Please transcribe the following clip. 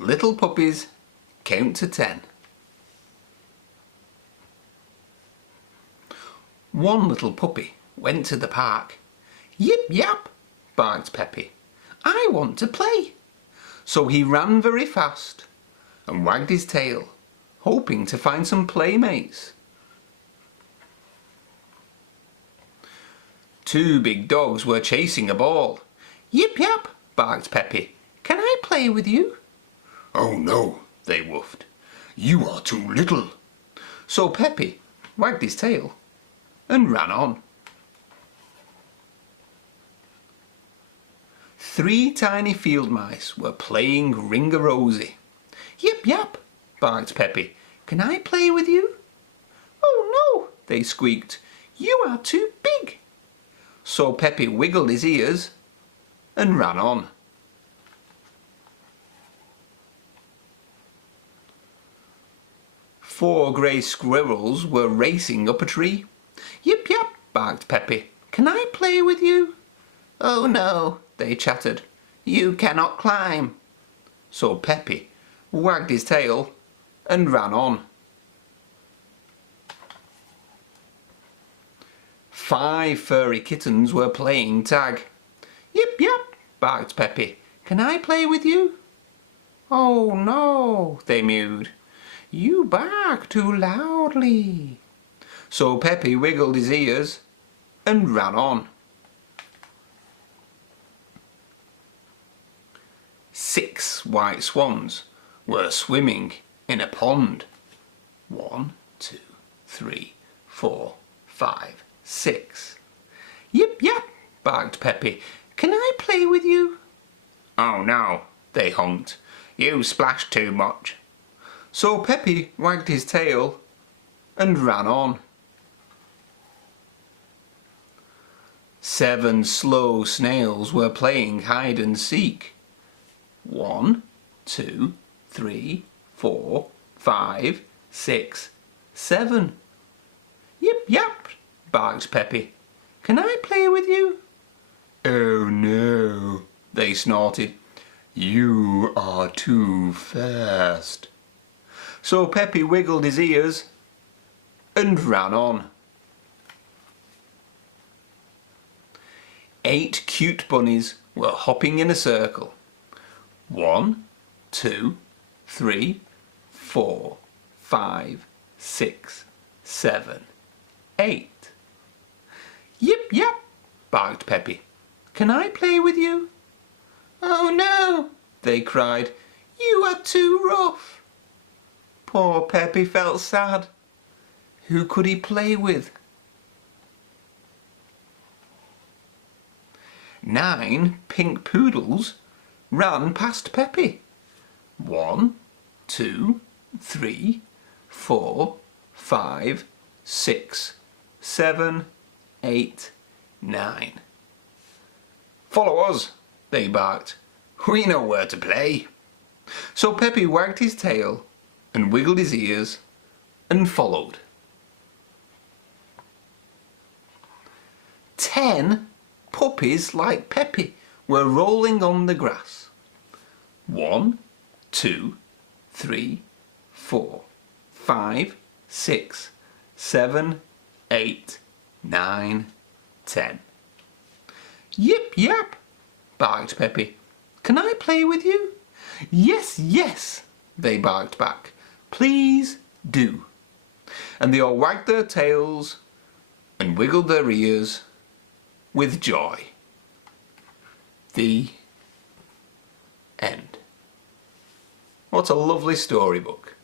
Little Puppies Count to 10. One little puppy went to the park. Yip yap, barked Peppy. I want to play. So he ran very fast and wagged his tail, hoping to find some playmates. Two big dogs were chasing a ball. Yip yap, barked Peppy. Can I play with you? Oh no, they woofed. You are too little. So Peppy wagged his tail and ran on. Three tiny field mice were playing Ring-a-Rosy. Yip yap, barked Peppy. Can I play with you? Oh no, they squeaked. You are too big. So Peppy wiggled his ears and ran on. Four grey squirrels were racing up a tree. Yip yap, barked Peppy. Can I play with you? Oh no, they chattered. You cannot climb. So Peppy wagged his tail and ran on. Five furry kittens were playing tag. Yip yap, barked Peppy. Can I play with you? Oh no, they mewed. You bark too loudly. So Peppy wiggled his ears and ran on. 6 white swans were swimming in a pond. 1, 2, 3, 4, 5, 6. Yip yap, barked Peppy. Can I play with you? Oh no, they honked. You splash too much. So Peppy wagged his tail and ran on. 7 slow snails were playing hide and seek. 1, 2, 3, 4, 5, 6, 7. Yip yap, barked Peppy. Can I play with you? Oh no, they snorted. You are too fast. So Peppy wiggled his ears and ran on. 8 cute bunnies were hopping in a circle. 1, 2, 3, 4, 5, 6, 7, 8. Yip yap, barked Peppy. Can I play with you? Oh no, they cried. You are too rough. Poor Peppy felt sad. Who could he play with? 9 pink poodles ran past Peppy. 1, 2, 3, 4, 5, 6, 7, 8, 9. Follow us, they barked. We know where to play. So Peppy wagged his tail and wiggled his ears and followed. 10 puppies like Peppy were rolling on the grass. 1, 2, 3, 4, 5, 6, 7, 8, 9, 10. Yip yap, barked Peppy. Can I play with you? Yes, yes, they barked back. Please do. And they all wagged their tails and wiggled their ears with joy. The end. What a lovely storybook.